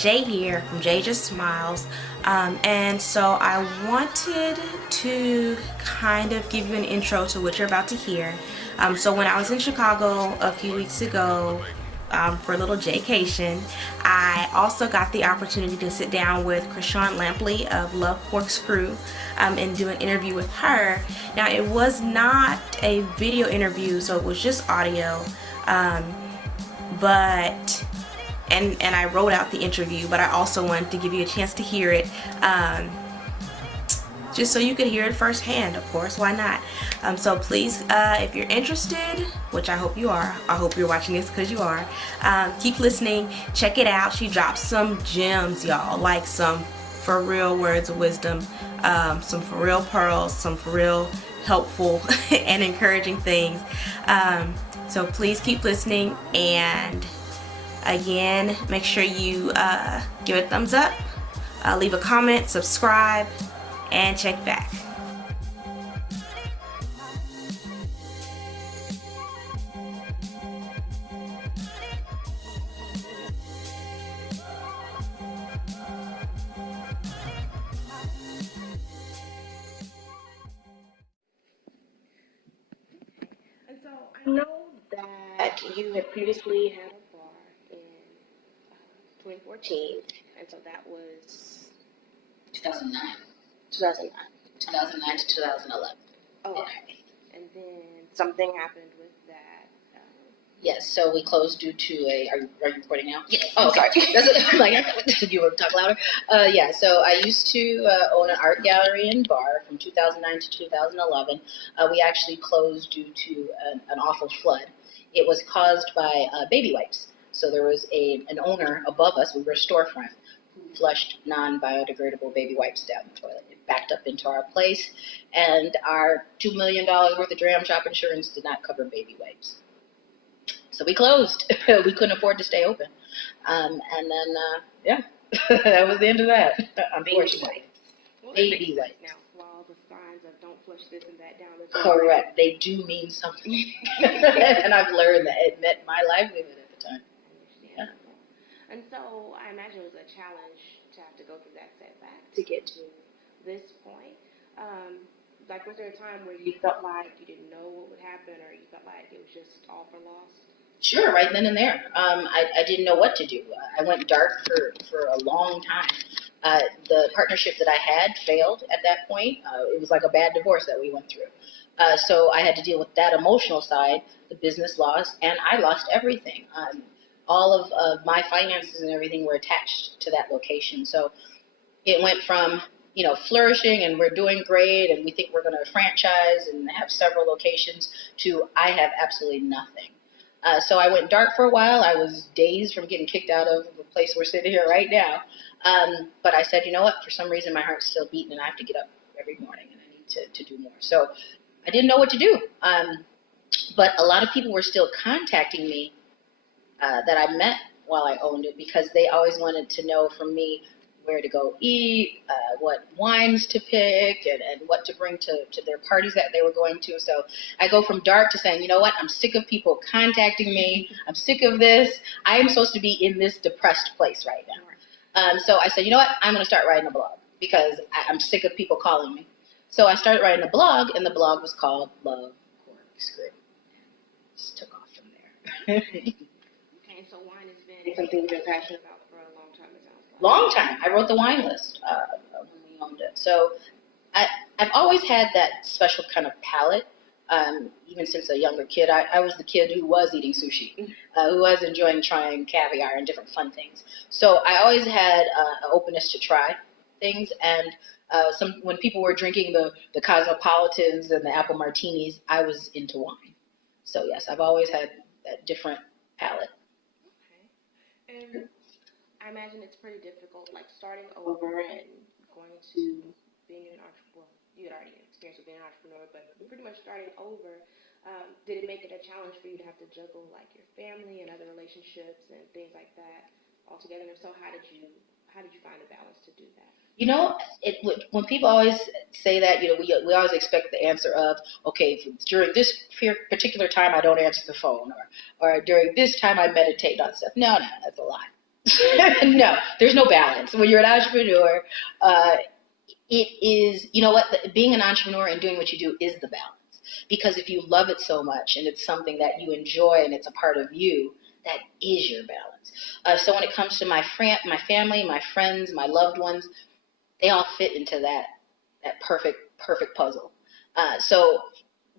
Jay here from Jay Just Smiles, and so I wanted to kind of give you an intro to what you're about to hear. So when I was in Chicago a few weeks ago for a little Jaycation, I also got the opportunity to sit down with Chrishon Lampley of Love Corkscrew and do an interview with her. Now it was not a video interview, so it was just audio, but and I wrote out the interview, but I also wanted to give you a chance to hear it, just so you could hear it firsthand, of course, why not? So please, if you're interested, which I hope you are, I hope you're watching this because you are, keep listening, check it out. She dropped some gems, y'all, like some for real words of wisdom, some for real pearls, some for real helpful and encouraging things. So please keep listening, and again, make sure you give it a thumbs up, leave a comment, subscribe, and check back. And so I know that you had previously had a bar in 2014, and so that was 2009. 2009. 2009 to 2011. Okay. And then something happened with that. Yes, so we closed due to a. Are you recording now? Yes. Oh, sorry. That's it. Like, you want to talk louder? Yeah, so I used to own an art gallery and bar from 2009 to 2011. We actually closed due to an awful flood. It was caused by baby wipes. So there was an owner above us, we were a storefront, who flushed non-biodegradable baby wipes down the toilet. It backed up into our place, and our $2 million worth of dram shop insurance did not cover baby wipes. So we closed. We couldn't afford to stay open. And then, yeah, that was the end of that, unfortunately. Baby wipes. Now, while the signs of don't flush this and that down the Correct. They do mean something. And I've learned that it meant my livelihood at the time. Yeah. And so I imagine it was a challenge to have to go through that setback to get to this point. Like, was there a time where you felt like you didn't know what would happen, or you felt like it was just all for lost? Sure, right then and there. I didn't know what to do. I went dark for a long time. The partnership that I had failed at that point. It was like a bad divorce that we went through. So I had to deal with that emotional side, the business loss, and I lost everything. All of my finances and everything were attached to that location. So it went from, flourishing and we're doing great and we think we're going to franchise and have several locations to I have absolutely nothing. So I went dark for a while. I was dazed from getting kicked out of the place we're sitting here right now. But I said, you know what, for some reason my heart's still beating and I have to get up every morning and I need to do more. So I didn't know what to do. But a lot of people were still contacting me that I met while I owned it because they always wanted to know from me where to go eat, what wines to pick, and what to bring to their parties that they were going to. So I go from dark to saying, you know what, I'm sick of people contacting me. I'm sick of this. I am supposed to be in this depressed place right now. So I said, you know what, I'm going to start writing a blog because I'm sick of people calling me. So I started writing a blog, and the blog was called Love Corkscrew. Just took off from there. Okay, so wine has been something you've been passionate about for a long time, it sounds like. Long time. I wrote the wine list when we owned it. So I've always had that special kind of palate, even since a younger kid. I was the kid who was eating sushi, who was enjoying trying caviar and different fun things. So I always had an openness to try things. And when people were drinking the cosmopolitans and the apple martinis, I was into wine. So yes, I've always had that different palate. Okay. And I imagine it's pretty difficult, like starting over and going to being an entrepreneur. Well, you had already experienced being an entrepreneur, but pretty much starting over. Did it make it a challenge for you to have to juggle like your family and other relationships and things like that all together? And if so, how did you find a balance to do that? When people always say that, we always expect the answer of, okay, during this particular time I don't answer the phone, or during this time I meditate on stuff. No, that's a lie. No, there's no balance. When you're an entrepreneur, it is, you know what, being an entrepreneur and doing what you do is the balance. Because if you love it so much and it's something that you enjoy and it's a part of you, that is your balance. So when it comes to my family, my friends, my loved ones, they all fit into that perfect puzzle. So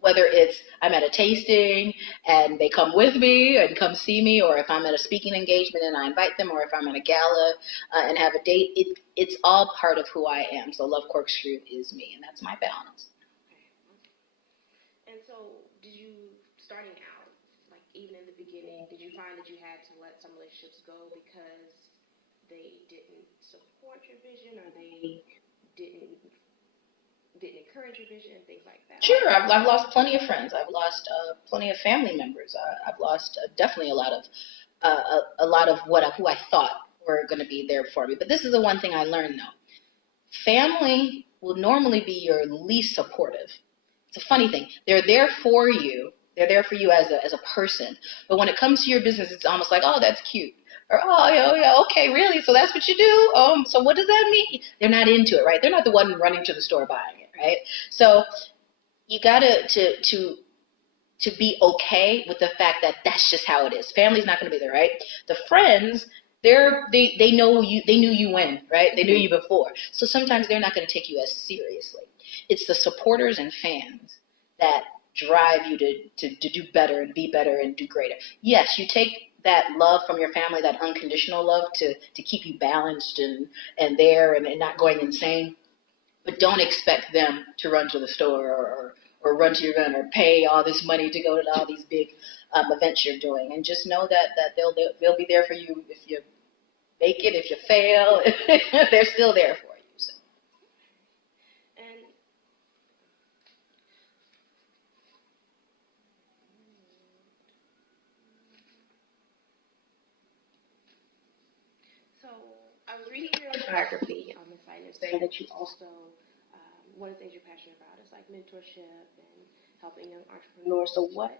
whether it's I'm at a tasting and they come with me and come see me, or if I'm at a speaking engagement and I invite them, or if I'm at a gala and have a date, it's all part of who I am. So Love Corkscrew is me, and that's my balance. Okay. And so did you, starting out, like even in the beginning, did you find that you had to let some relationships go because they didn't support your vision, or they didn't encourage your vision and things like that? Sure, I've lost plenty of friends. I've lost plenty of family members. I've lost definitely a lot of who I thought were going to be there for me. But this is the one thing I learned though: family will normally be your least supportive. It's a funny thing. They're there for you. They're there for you as a person. But when it comes to your business, it's almost like, oh, that's cute. Or, oh, yeah, okay, really? So that's what you do? So what does that mean? They're not into it, right? They're not the one running to the store buying it, right? So you got to be okay with the fact that that's just how it is. Family's not going to be there, right? The friends, they know you. They knew you when, right? They knew you before. So sometimes they're not going to take you as seriously. It's the supporters and fans that drive you to do better and be better and do greater. Yes, you take that love from your family, that unconditional love to keep you balanced and there and not going insane. But don't expect them to run to the store or run to your event or pay all this money to go to all these big events you're doing. And just know that they'll be there for you if you make it, if you fail. They're still there for you. So. And so I was reading your biography on the site, and it's saying that you also, one of the things you're passionate about is like mentorship and helping young entrepreneurs. So what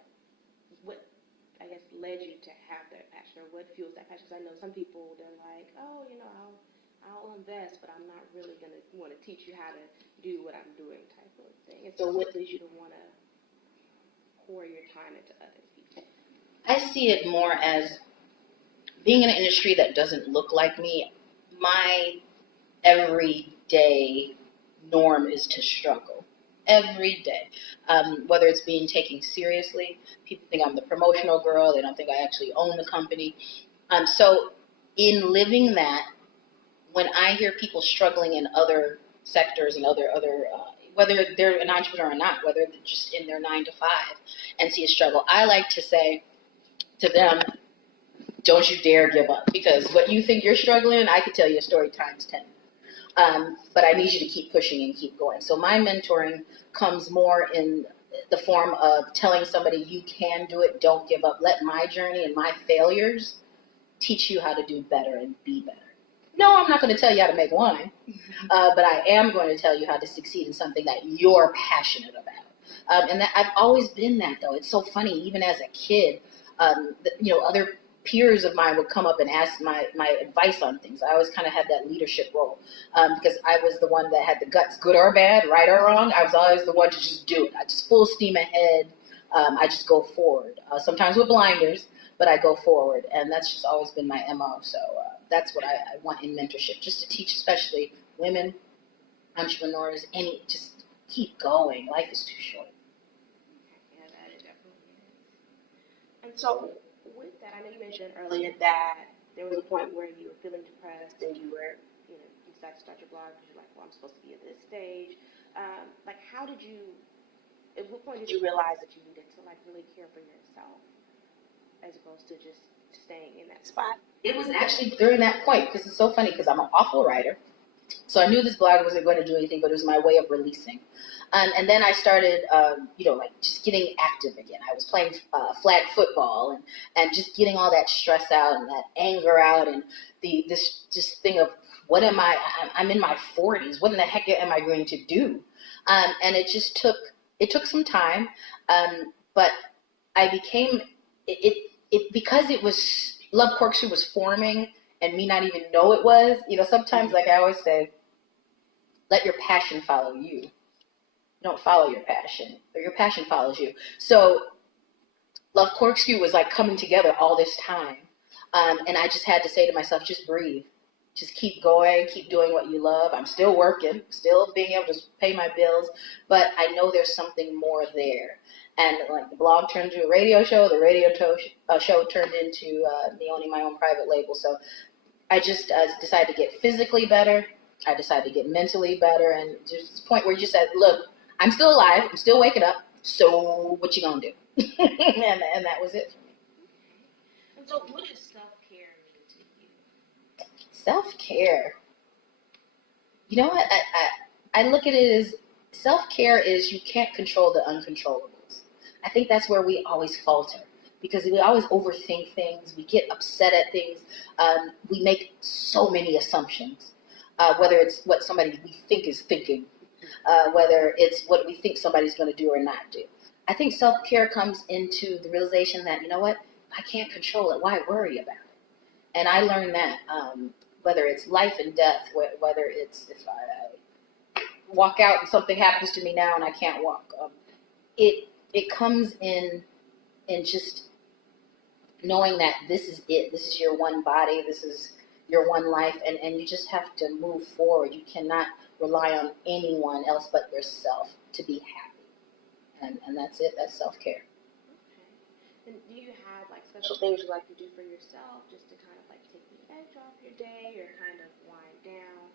I guess led you to have that passion, or what fuels that passion? Because I know some people, they're like, oh, I'll invest, but I'm not really going to want to teach you how to do what I'm doing type of thing. And so what leads you to want to pour your time into other people? I see it more as being in an industry that doesn't look like me. My everyday norm is to struggle every day. Whether it's being taken seriously, people think I'm the promotional girl. They don't think I actually own the company. So in living that, when I hear people struggling in other sectors and other whether they're an entrepreneur or not, whether they're just in their 9 to 5 and see a struggle, I like to say to them, don't you dare give up, because what you think you're struggling, I could tell you a story times 10. But I need you to keep pushing and keep going. So my mentoring comes more in the form of telling somebody you can do it, don't give up. Let my journey and my failures teach you how to do better and be better. No, I'm not going to tell you how to make wine, but I am going to tell you how to succeed in something that you're passionate about. And that, I've always been that, though. It's so funny, even as a kid, other peers of mine would come up and ask my advice on things. I always kind of had that leadership role because I was the one that had the guts, good or bad, right or wrong. I was always the one to just do it. I just full steam ahead. I just go forward, sometimes with blinders, but I go forward. And that's just always been my MO. So that's what I want in mentorship, just to teach, especially women, entrepreneurs, just keep going. Life is too short. Yeah, that it definitely is. And so with that, I know you mentioned earlier that there was a point where you were feeling depressed and you decided to start your blog because you're like, well, I'm supposed to be at this stage. At what point did you realize that you needed to really care for yourself as opposed to just staying in that spot? It was actually during that point, because it's so funny, because I'm an awful writer. So I knew this blog wasn't going to do anything, but it was my way of releasing. And then I started, just getting active again. I was playing flag football and just getting all that stress out and that anger out and this thing of what am I? I'm in my 40s. What in the heck am I going to do? And it just took some time, but I became it because it was Love Corkscrew was forming and me not even know it was. Sometimes, like I always say, let your passion follow you. Don't follow your passion, or your passion follows you. So Love Corkscrew was like coming together all this time. And I just had to say to myself, just breathe. Just keep going, keep doing what you love. I'm still working, still being able to pay my bills, but I know there's something more there. And like the blog turned into a radio show, the show turned into me owning my own private label. So I just decided to get physically better. I decided to get mentally better, and just this point where you just said, look, I'm still alive, I'm still waking up, so what you gonna do? and that was it for me. And so what does self-care mean to you? Self-care. You know what? I look at it as self-care is you can't control the uncontrollables. I think that's where we always falter, because we always overthink things. We get upset at things. We make so many assumptions, whether it's what somebody we think is thinking, whether it's what we think somebody's going to do or not do. I think self-care comes into the realization that, you know what, I can't control it. Why worry about it? And I learned that whether it's life and death, whether it's if I walk out and something happens to me now and I can't walk, it comes in just knowing that this is it. This is your one body. This is your one life, and you just have to move forward. You cannot rely on anyone else but yourself to be happy. And that's it. That's self-care. Okay. And do you have like special things you like to do for yourself, just to kind of like take the edge off your day or kind of wind down?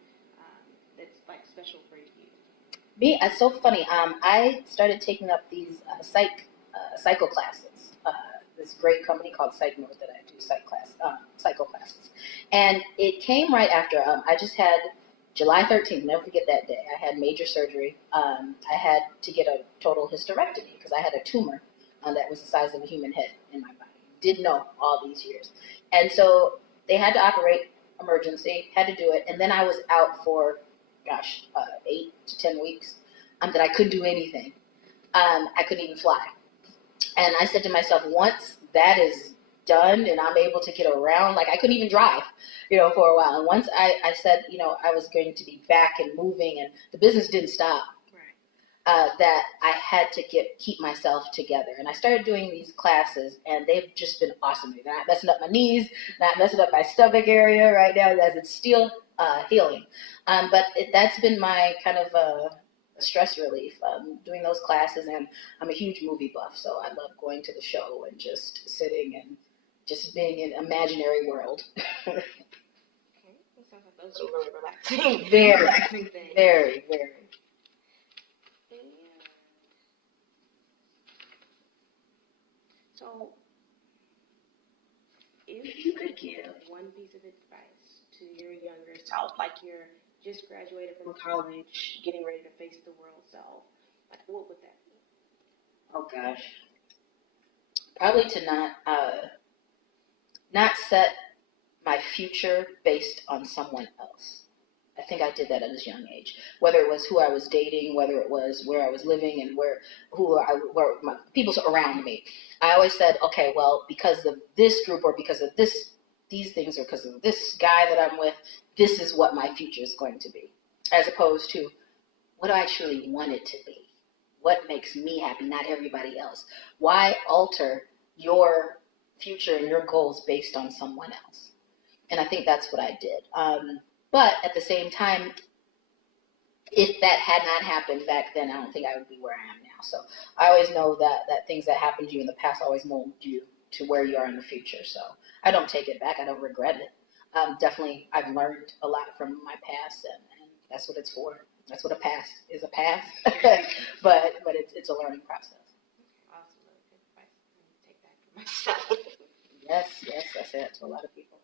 That's like special for you. Me, it's so funny. I started taking up these cycle classes. This great company called Psych North that I do cycle classes, and it came right after I just had July 13th. Never forget that day. I had major surgery. I had to get a total hysterectomy because I had a tumor that was the size of a human head in my body. Didn't know all these years, and so they had to operate, emergency, had to do it, and then I was out for 8 to 10 weeks that I couldn't do anything. I couldn't even fly. And I said to myself, once that is done and I'm able to get around, like I couldn't even drive, for a while. And once I said, I was going to be back and moving and the business didn't stop, that I had to keep myself together. And I started doing these classes and they've just been awesome. They're not messing up my knees, not messing up my stomach area right now, as it's still healing. But that's been my kind of stress relief, doing those classes, and I'm a huge movie buff, so I love going to the show and just sitting and just being in an imaginary world. Okay, that sounds like those are really relaxing. Very, relaxing things. Very, very. So, if you could give one piece of advice to your younger self, like you're just graduated from college, getting ready to face the world self, like what would that be? Oh gosh, probably to not set my future based on someone else. I think I did that at this young age. Whether it was who I was dating, whether it was where I was living, and where my people around me. I always said, okay, well, because of this group or because of these things or because of this guy that I'm with, this is what my future is going to be, as opposed to what do I truly want it to be? What makes me happy, not everybody else? Why alter your future and your goals based on someone else? And I think that's what I did. But at the same time, if that had not happened back then, I don't think I would be where I am now. So I always know that things that happened to you in the past always mold you to where you are in the future. So I don't take it back. I don't regret it. Definitely, I've learned a lot from my past, and that's what it's for. That's what a past is, a past. but it's a learning process. Awesome, really good advice. I'm going to take that for myself. Yes, I say that to a lot of people.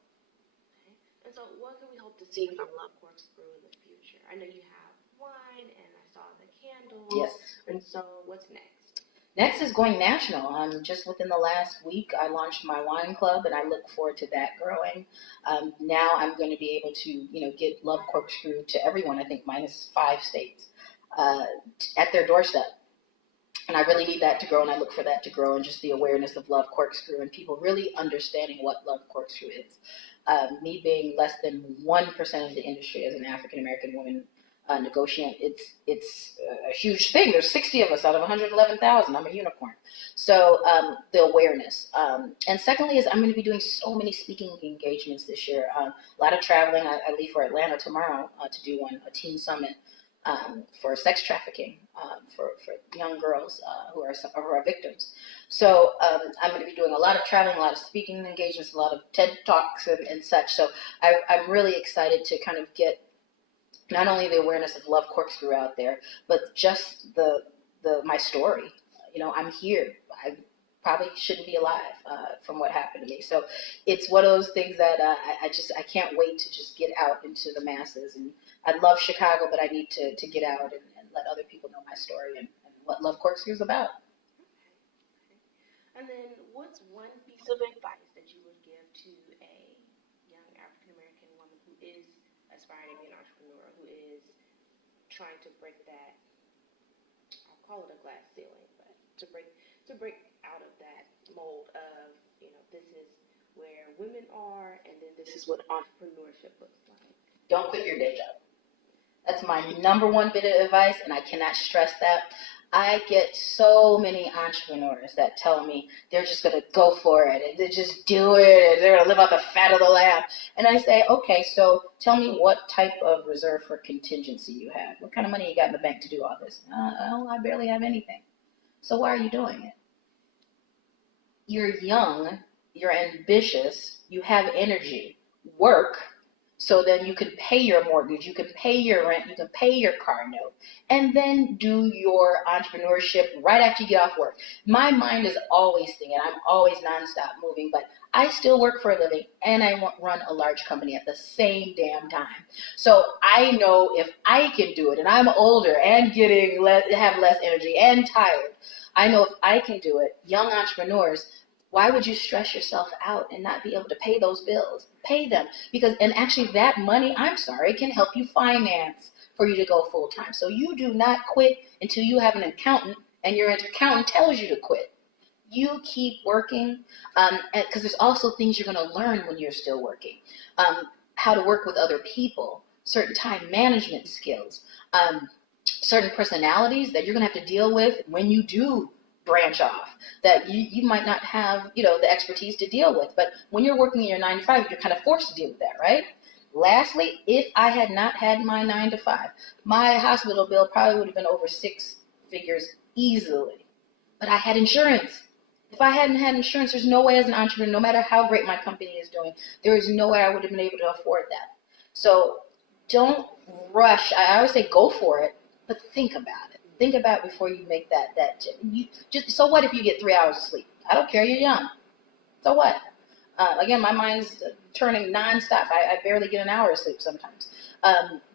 Okay. And so what can we hope to see from Love Corkscrew in the future? I know you have wine, and I saw the candles. Yes. And so what's next? Next is going national. Just within the last week, I launched my wine club, and I look forward to that growing. Now I'm going to be able to, get Love Corkscrew to everyone, I think minus 5 states, at their doorstep. And I really need that to grow, and I look for that to grow, and just the awareness of Love Corkscrew and people really understanding what Love Corkscrew is. Me being less than 1% of the industry as an African American woman negotiant, it's a huge thing. There's 60 of us out of 111,000. I'm a unicorn. So the awareness. And secondly is I'm going to be doing so many speaking engagements this year. A lot of traveling. I leave for Atlanta tomorrow to do a teen summit for sex trafficking for young girls who are victims. So I'm going to be doing a lot of traveling, a lot of speaking engagements, a lot of TED Talks and such. So I'm really excited to kind of get not only the awareness of Love Corkscrew out there, but just my story. I'm here. I probably shouldn't be alive from what happened to me. So it's one of those things that I can't wait to just get out into the masses. And I love Chicago, but I need to get out and let other people know my story and what Love Corkscrew is about. And then what's one piece of advice that you would give to a young African American woman who is aspiring to be an entrepreneur, who is trying to break that, I'll call it a glass ceiling, but to break out of that mold of, this is where women are, and then this is what entrepreneurship looks like? Don't quit your day job. That's my number one bit of advice, and I cannot stress that. I get so many entrepreneurs that tell me they're just going to go for it, and they just do it, and they're going to live out the fat of the land. And I say, okay, so tell me what type of reserve for contingency you have. What kind of money you got in the bank to do all this? I barely have anything. So why are you doing it? You're young, you're ambitious, you have energy. Work. So then you can pay your mortgage, you can pay your rent, you can pay your car note, and then do your entrepreneurship right after you get off work. My mind is always thinking, I'm always nonstop moving, but I still work for a living and I run a large company at the same damn time. So I know if I can do it, and I'm older and have less energy and tired, I know if I can do it, young entrepreneurs, why would you stress yourself out and not be able to pay those bills? Pay them. And actually that money, can help you finance for you to go full time. So you do not quit until you have an accountant and your accountant tells you to quit. You keep working, because there's also things you're going to learn when you're still working. How to work with other people, certain time management skills, certain personalities that you're going to have to deal with when you do branch off that you might not have, the expertise to deal with. But when you're working in your 9 to 5, you're kind of forced to deal with that, right? Lastly, if I had not had my 9 to 5, my hospital bill probably would have been over 6 figures easily. But I had insurance. If I hadn't had insurance, there's no way as an entrepreneur, no matter how great my company is doing, there is no way I would have been able to afford that. So don't rush. I always say go for it, but think about it. Think about it before you make that. So what if you get 3 hours of sleep? I don't care. You're young. So what? Again, my mind's turning nonstop. I barely get an hour of sleep sometimes.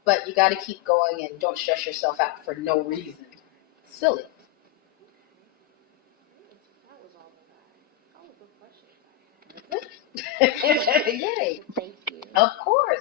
But you got to keep going and don't stress yourself out for no reason. Silly. That was all the questions I had. Yay. Thank you. Of course.